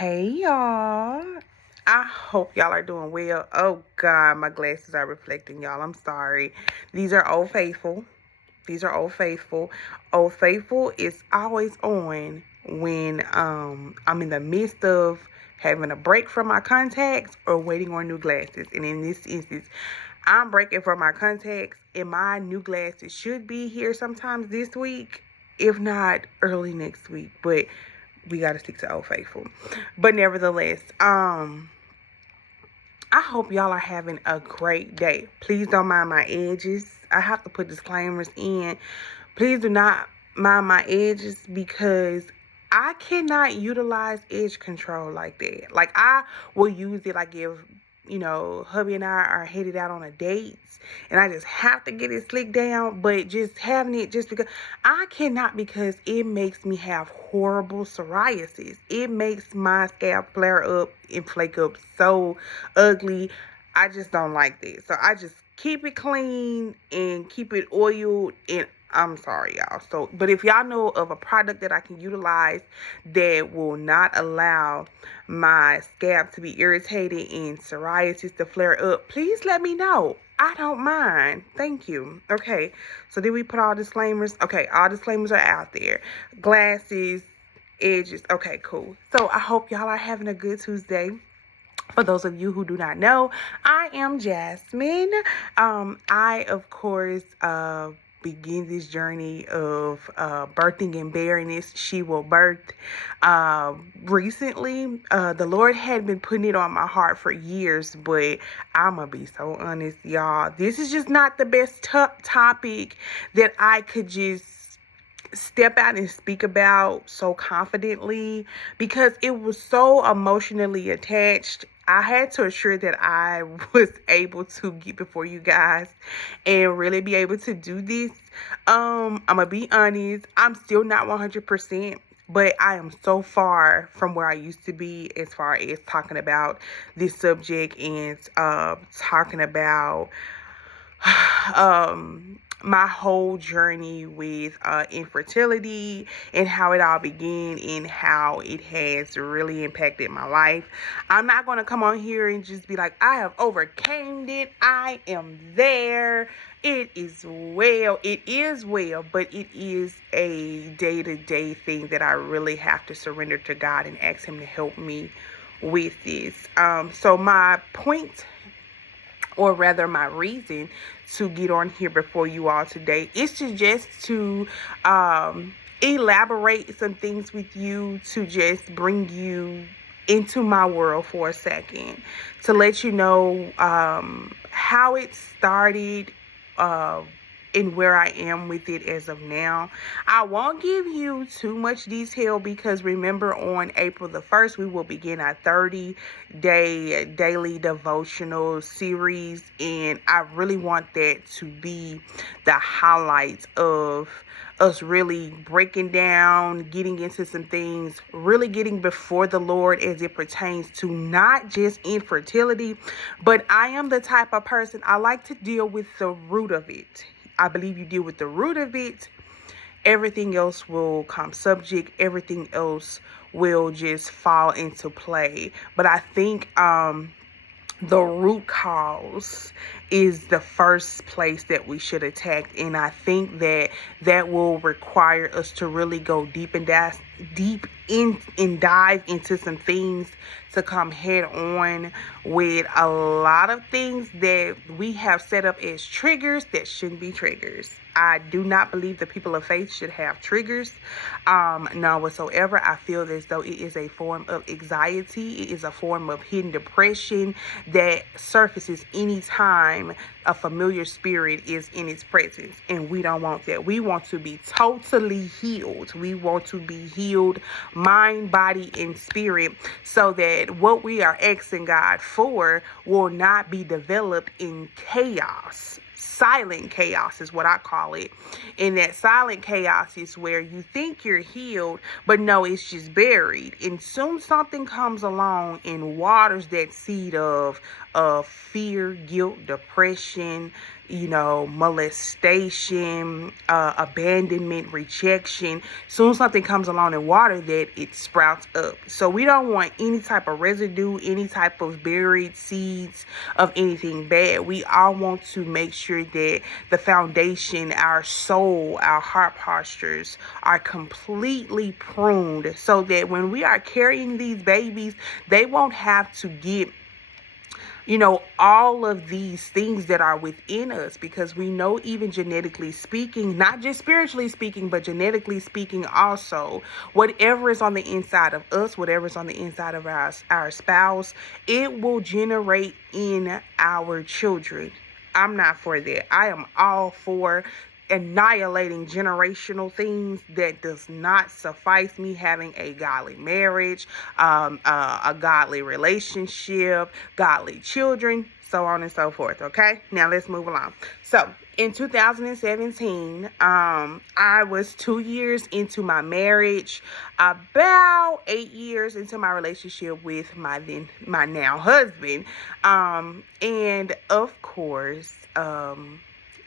Hey y'all. I hope y'all are doing well. Oh God, my glasses are reflecting, y'all. I'm sorry. These are Old Faithful. These are Old Faithful. Old Faithful is always on when I'm in the midst of having a break from my contacts or waiting on new glasses. And in this instance, I'm breaking from my contacts and my new glasses should be here sometimes this week, if not early next week. But we got to stick to Old Faithful. But nevertheless, I hope y'all are having a great day. Please don't mind my edges. I have to put disclaimers in. Please do not mind my edges because I cannot utilize edge control like that. Like, I will use it like if, hubby and I are headed out on a date and I just have to get it slicked down. But just having it just because I cannot, because it makes me have horrible psoriasis. It makes my scalp flare up and flake up so ugly. I just don't like that. So I just keep it clean and keep it oiled, and I'm sorry, y'all. So, but if y'all know of a product that I can utilize that will not allow my scalp to be irritated and psoriasis to flare up, please let me know. I don't mind. Thank you. Okay, so did we put all disclaimers? Okay, all disclaimers are out there. Glasses, edges. Okay, cool. So I hope y'all are having a good Tuesday. For those of you who do not know, I am Jasmine. I, of course, begin this journey of birthing and bearingness. She will birth. Recently, the Lord had been putting it on my heart for years, but I'm going to be so honest, y'all. This is just not the best topic that I could just step out and speak about so confidently, because it was so emotionally attached. I had to assure that I was able to get before you guys and really be able to do this. I'm gonna be honest, I'm still not 100%, but I am so far from where I used to be as far as talking about this subject and talking about my whole journey with infertility and how it all began and how it has really impacted my life. I'm not going to come on here and just be like, I have overcame it. I am there. It is well. It is well, but it is a day-to-day thing that I really have to surrender to God and ask Him to help me with this. So my point, or rather my reason to get on here before you all today, is to elaborate some things with you, to just bring you into my world for a second, to let you know how it started, and where I am with it as of now. I won't give you too much detail because remember, on April the 1st, we will begin our 30-day daily devotional series. And I really want that to be the highlight of us really breaking down, getting into some things, really getting before the Lord as it pertains to not just infertility, but I am the type of person, I like to deal with the root of it. I believe you deal with the root of it, everything else will come subject, everything else will just fall into play. But I think the root cause is the first place that we should attack, and I think that will require us to really go deep and dive into some things, to come head on with a lot of things that we have set up as triggers that shouldn't be triggers. I do not believe the people of faith should have triggers, none whatsoever. I feel as though it is a form of anxiety. It is a form of hidden depression that surfaces anytime a familiar spirit is in its presence, and we don't want that. We want to be totally healed. We want to be healed mind, body, and spirit, so that what we are asking God for will not be developed in chaos. Silent chaos is what I call it. And that silent chaos is where you think you're healed, but no, it's just buried. And soon something comes along and waters that seed of fear, guilt, depression, molestation, abandonment, rejection. Soon something comes along in water that it sprouts up. So we don't want any type of residue, any type of buried seeds of anything bad. We all want to make sure that the foundation, our soul, our heart postures are completely pruned so that when we are carrying these babies, they won't have to get all of these things that are within us, because we know, even genetically speaking, not just spiritually speaking, but genetically speaking also, whatever is on the inside of us, whatever is on the inside of our spouse, it will generate in our children. I'm not for that. I am all for annihilating generational things. That does not suffice me having a godly marriage, a godly relationship, godly children, so on and so forth. Okay, now let's move along. So in 2017, I was 2 years into my marriage, about 8 years into my relationship with my now husband, and of course,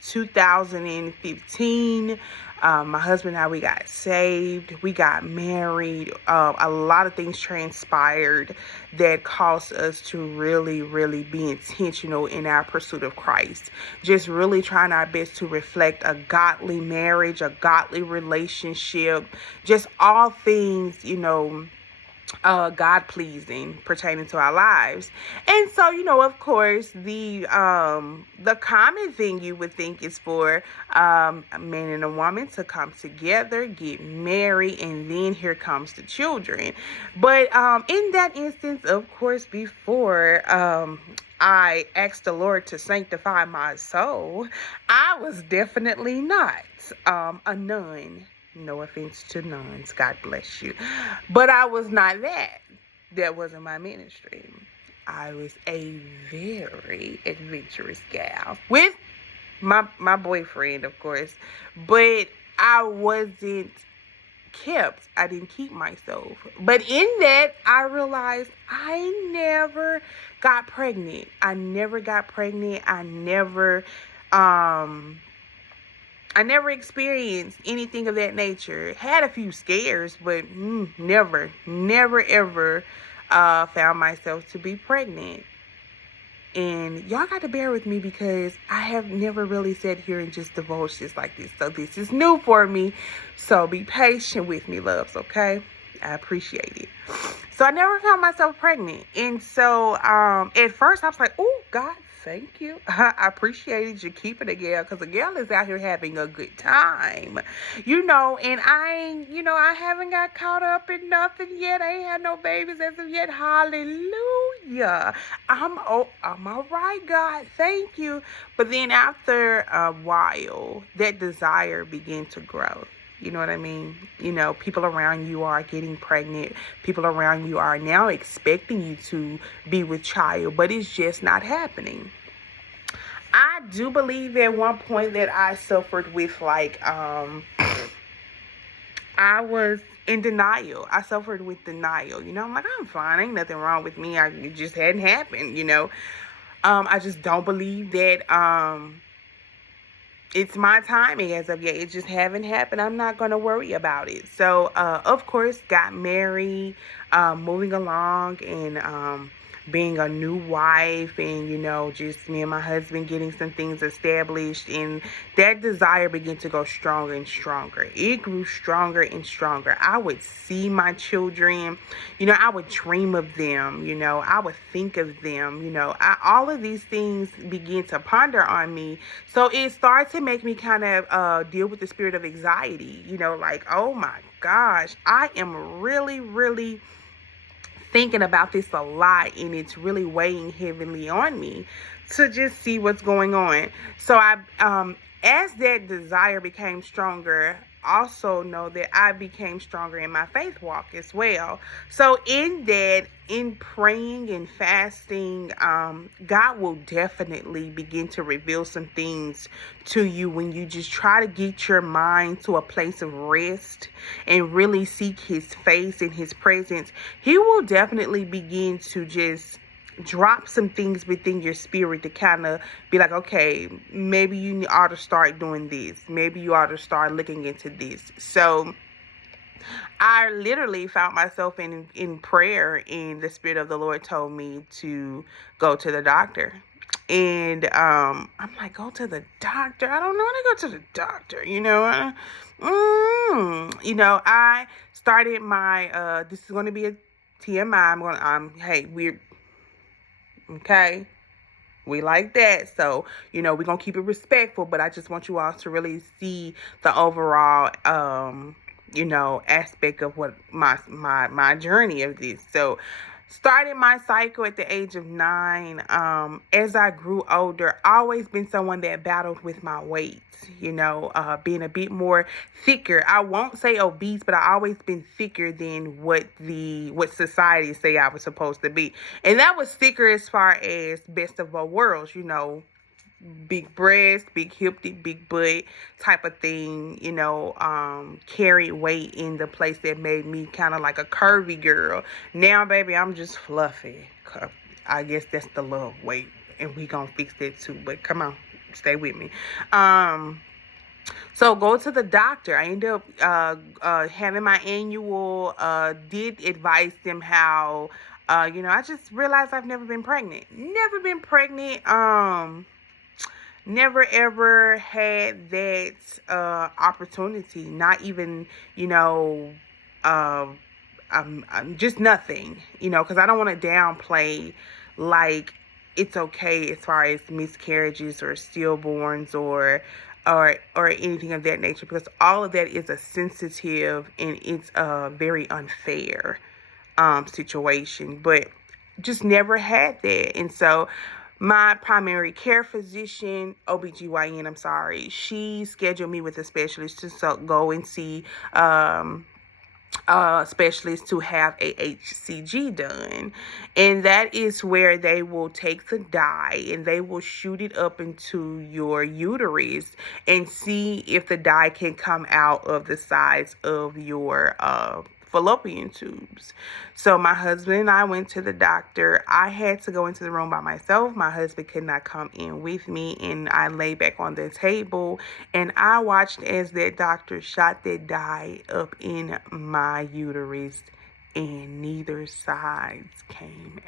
2015, my husband and I, we got saved, we got married. A lot of things transpired that caused us to really, really be intentional in our pursuit of Christ. Just really trying our best to reflect a godly marriage, a godly relationship, just all things, God pleasing pertaining to our lives. And so, of course, the common thing you would think is for a man and a woman to come together, get married, and then here comes the children. But in that instance, of course, before I asked the Lord to sanctify my soul, I was definitely not a nun. No offense to nuns, God bless you. But I was not that. That wasn't my ministry. I was a very adventurous gal with my boyfriend, of course. But I wasn't kept. I didn't keep myself. But in that, I realized I never got pregnant. I never experienced anything of that nature. Had a few scares, but never, ever found myself to be pregnant. And y'all got to bear with me because I have never really sat here and just divulged this like this. So this is new for me. So be patient with me, loves, okay? I appreciate it. So I never found myself pregnant. And so at first I was like, oh, God, thank you. I appreciated you keeping a girl, because a girl is out here having a good time, and I haven't got caught up in nothing yet. I ain't had no babies as of yet. Hallelujah. I'm all right, God. Thank you. But then after a while, that desire began to grow. You know what I mean? People around you are getting pregnant. People around you are now expecting you to be with child, but it's just not happening. I do believe at one point that I suffered with I was in denial. I suffered with denial. I'm like, I'm fine. Ain't nothing wrong with me. It just hadn't happened, I just don't believe that it's my timing as of yet. It just haven't happened. I'm not going to worry about it. So, of course, got married, moving along, and being a new wife, and, just me and my husband getting some things established. And that desire began to go stronger and stronger. It grew stronger and stronger. I would see my children, I would dream of them, I would think of them, all of these things began to ponder on me. So it started to make me kind of deal with the spirit of anxiety, like, oh my gosh, I am really, really thinking about this a lot, and it's really weighing heavily on me to just see what's going on. So as that desire became stronger, also know that I became stronger in my faith walk as well. So in praying and fasting, God will definitely begin to reveal some things to you when you just try to get your mind to a place of rest and really seek his face and his presence. He will definitely begin to just drop some things within your spirit to kind of be like, okay, maybe you ought to start doing this. Maybe you ought to start looking into this. So I literally found myself in prayer, and the Spirit of the Lord told me to go to the doctor. And I'm like, go to the doctor? I don't know want to go to the doctor, you know. I started my this is going to be a TMI. Hey, we're okay. We like that. So, we're going to keep it respectful, but I just want you all to really see the overall, aspect of what my journey of this. So, started my cycle at the age of 9. As I grew older, I always been someone that battled with my weight, being a bit more thicker. I won't say obese, but I always been thicker than what society say I was supposed to be. And that was thicker as far as best of both worlds, big breast, big hip, big butt type of thing, carried weight in the place that made me kind of like a curvy girl. Now, baby, I'm just fluffy. I guess that's the love weight, and we gonna fix that too. But come on, stay with me. So go to the doctor. I ended up having my annual, did advise them how, I just realized I've never been pregnant. Never been pregnant. Never ever had that opportunity. Not even, just nothing, because I don't want to downplay like it's okay as far as miscarriages or stillborns or anything of that nature, because all of that is a sensitive and it's a very unfair situation. But just never had that. And so my primary care physician, OBGYN, I'm sorry, she scheduled me with a specialist to go and see specialist to have a HCG done. And that is where they will take the dye and they will shoot it up into your uterus and see if the dye can come out of the sides of your fallopian tubes. So my husband and I went to the doctor. I had to go into the room by myself. My husband could not come in with me, and I lay back on the table and I watched as that doctor shot that dye up in my uterus, and neither sides came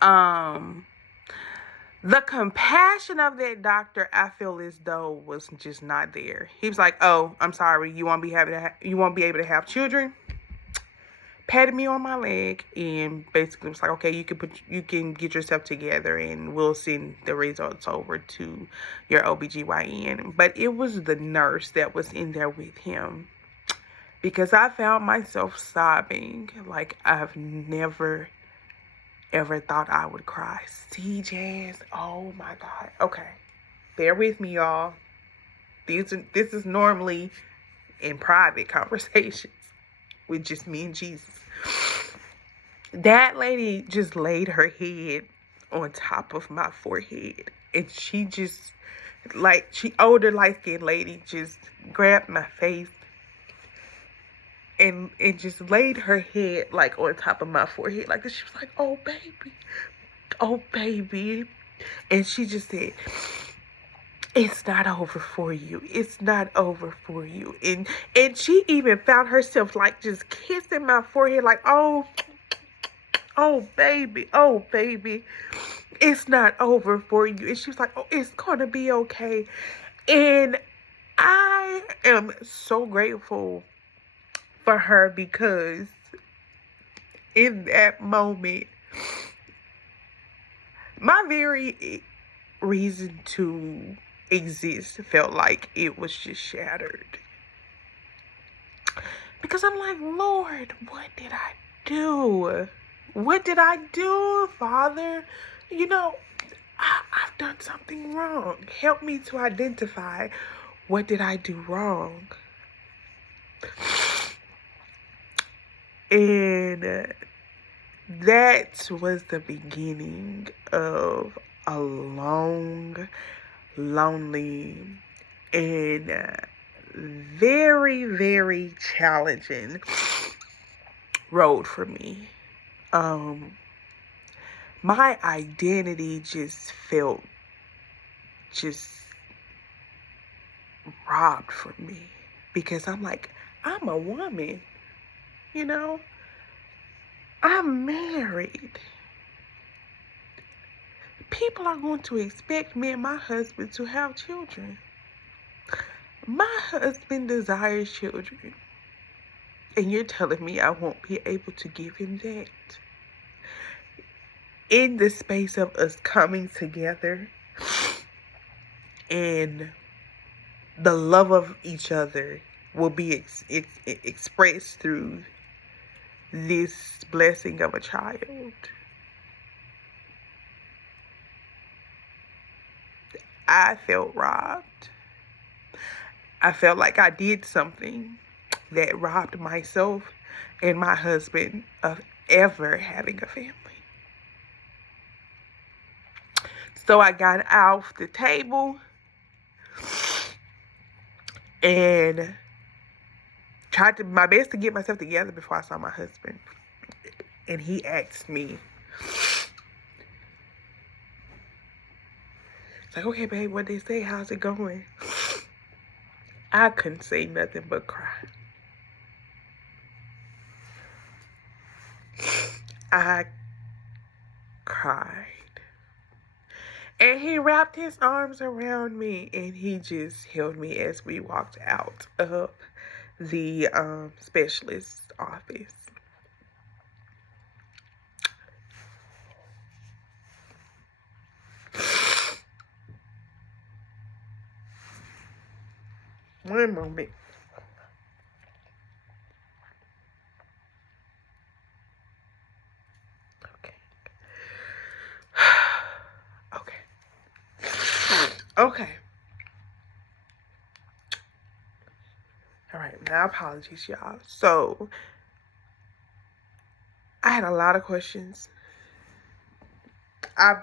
out. The compassion of that doctor, I feel as though, was just not there. He was like, "Oh, I'm sorry, you won't be able to have children." Patted me on my leg and basically was like, "Okay, you can get yourself together and we'll send the results over to your OBGYN." But it was the nurse that was in there with him, because I found myself sobbing like I've never ever thought I would cry. See, Jazz? Oh my God. Okay. Bear with me, y'all. This is normally in private conversations with just me and Jesus. That lady just laid her head on top of my forehead, and she just, older light-skinned lady, just grabbed my face and just laid her head like on top of my forehead like this. She was like, "Oh baby, oh baby," and she just said, "It's not over for you. It's not over for you." And she even found herself like just kissing my forehead like, "Oh baby, oh baby, it's not over for you." And she was like, "Oh, it's gonna be okay." And I am so grateful for her, because in that moment, my very reason to exist felt like it was just shattered. Because I'm like, "Lord, what did I do? What did I do, Father? I've done something wrong. Help me to identify, what did I do wrong?" And that was the beginning of a long, lonely, and very, very challenging road for me. um, my identity just felt just robbed from me, because I'm like, I'm a woman, you know, I'm married. People are going to expect me and my husband to have children. My husband desires children, and you're telling me I won't be able to give him that? In the space of us coming together and the love of each other will be expressed through this blessing of a child. I felt robbed. I felt like I did something that robbed myself and my husband of ever having a family. So I got off the table and tried my best to get myself together before I saw my husband. And he asked me, it's like, okay, babe, what they say? How's it going? I couldn't say nothing but cry. I cried. And he wrapped his arms around me and he just held me as we walked out of the specialist's office. One moment. Okay. All right. Now, apologies, y'all. So, I had a lot of questions. I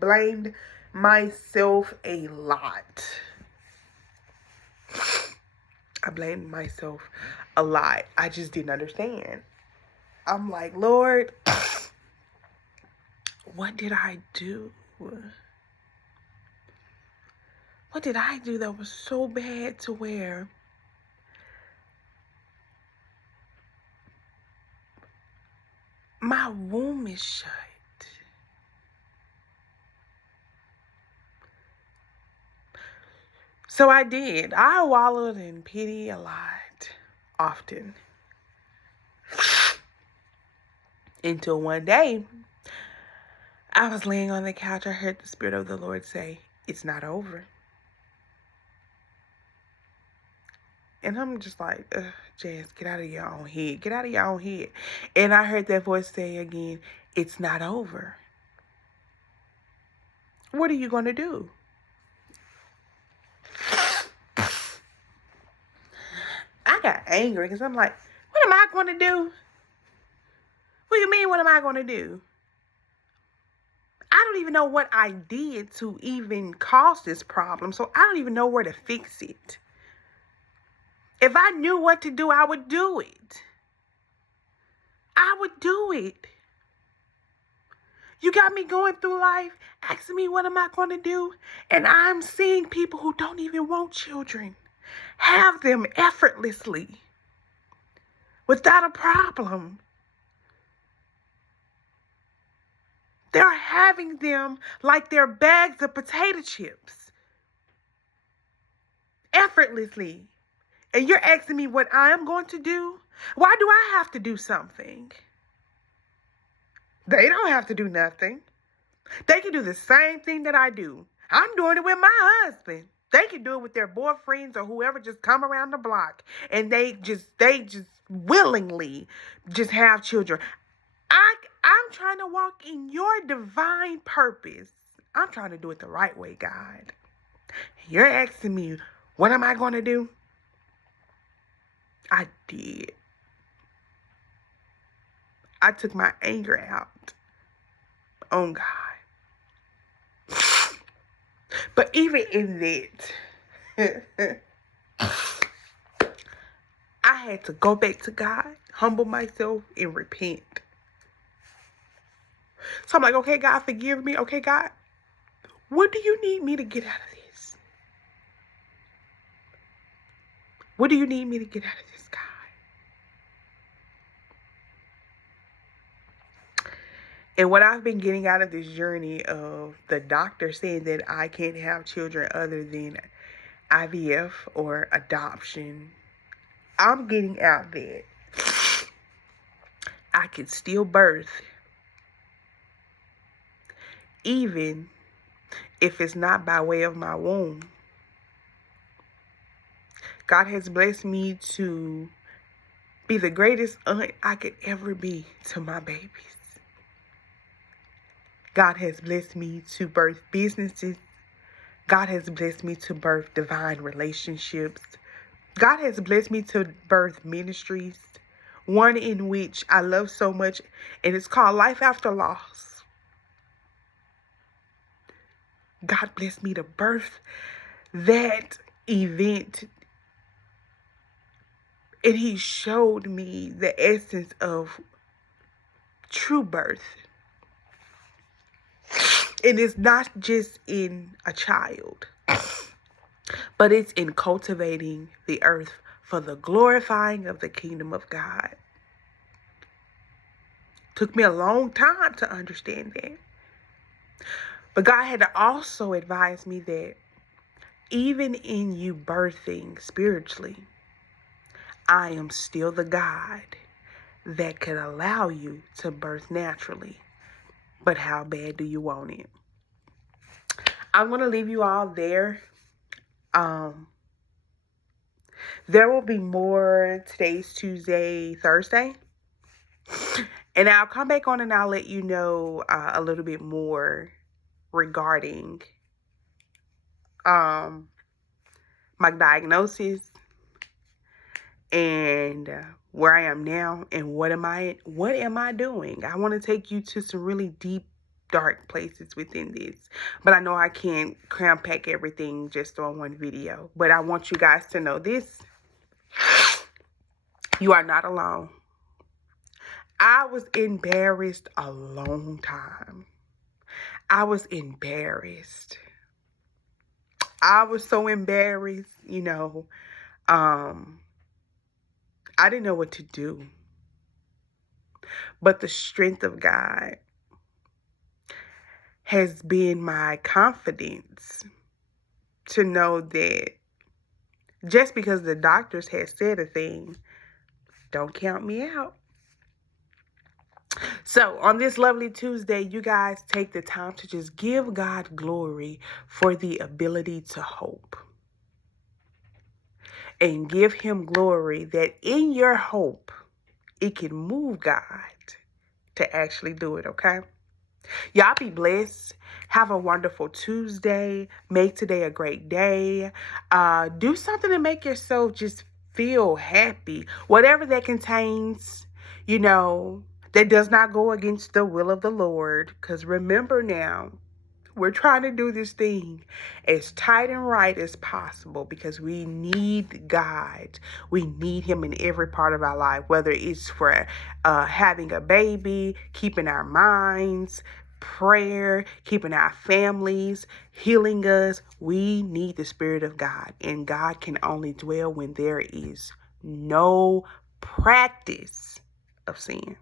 blamed myself a lot. I blamed myself a lot. I just didn't understand. I'm like, Lord, what did I do? What did I do that was so bad to where my womb is shut? So I did. I wallowed in pity a lot, often. Until one day, I was laying on the couch. I heard the Spirit of the Lord say, it's not over. And I'm just like, Jazz, get out of your own head. Get out of your own head. And I heard that voice say again, it's not over. What are you going to do? I got angry because I'm like, what am I going to do? What do you mean, what am I going to do? I don't even know what I did to even cause this problem, so I don't even know where to fix it. If I knew what to do, I would do it. I would do it. You got me going through life asking me what am I going to do, and I'm seeing people who don't even want children have them effortlessly without a problem. They're having them like they're bags of potato chips effortlessly. And you're asking me what I'm going to do? Why do I have to do something? They don't have to do nothing. They can do the same thing that I do. I'm doing it with my husband. They can do it with their boyfriends or whoever just come around the block. And they just willingly just have children. I'm trying to walk in your divine purpose. I'm trying to do it the right way, God. You're asking me, what am I going to do? I did. I took my anger out on God. But even in that, I had to go back to God, humble myself, and repent. So I'm like, okay, God, forgive me. Okay, God, what do you need me to get out of this? What do you need me to get out of this, God? And what I've been getting out of this journey of the doctor saying that I can't have children other than IVF or adoption, I'm getting out that I can still birth even if it's not by way of my womb. God has blessed me to be the greatest aunt I could ever be to my babies. God has blessed me to birth businesses. God has blessed me to birth divine relationships. God has blessed me to birth ministries, one in which I love so much, and it's called Life After Loss. God blessed me to birth that event, and He showed me the essence of true birth. And it's not just in a child, but it's in cultivating the earth for the glorifying of the kingdom of God. Took me a long time to understand that. But God had to also advise me that even in you birthing spiritually, I am still the God that could allow you to birth naturally. But how bad do you want it? I'm going to leave you all there. There will be more. Today's Tuesday, Thursday. And I'll come back on and I'll let you know a little bit more regarding my diagnosis and where I am now and what am I doing. I want to take you to some really deep, dark places within this, but I know I can't cram pack everything just on one video. But I want you guys to know this: you are not alone. I was embarrassed a long time. I was embarrassed. I was so embarrassed, I didn't know what to do. But the strength of God has been my confidence to know that just because the doctors had said a thing, don't count me out. So on this lovely Tuesday, you guys take the time to just give God glory for the ability to hope. And give Him glory that in your hope, it can move God to actually do it, okay? Y'all be blessed. Have a wonderful Tuesday. Make today a great day. Do something to make yourself just feel happy. Whatever that contains, that does not go against the will of the Lord. Because remember now, we're trying to do this thing as tight and right as possible because we need God. We need Him in every part of our life, whether it's for having a baby, keeping our minds, prayer, keeping our families, healing us. We need the Spirit of God, and God can only dwell when there is no practice of sin.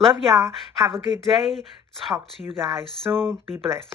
Love y'all. Have a good day. Talk to you guys soon. Be blessed.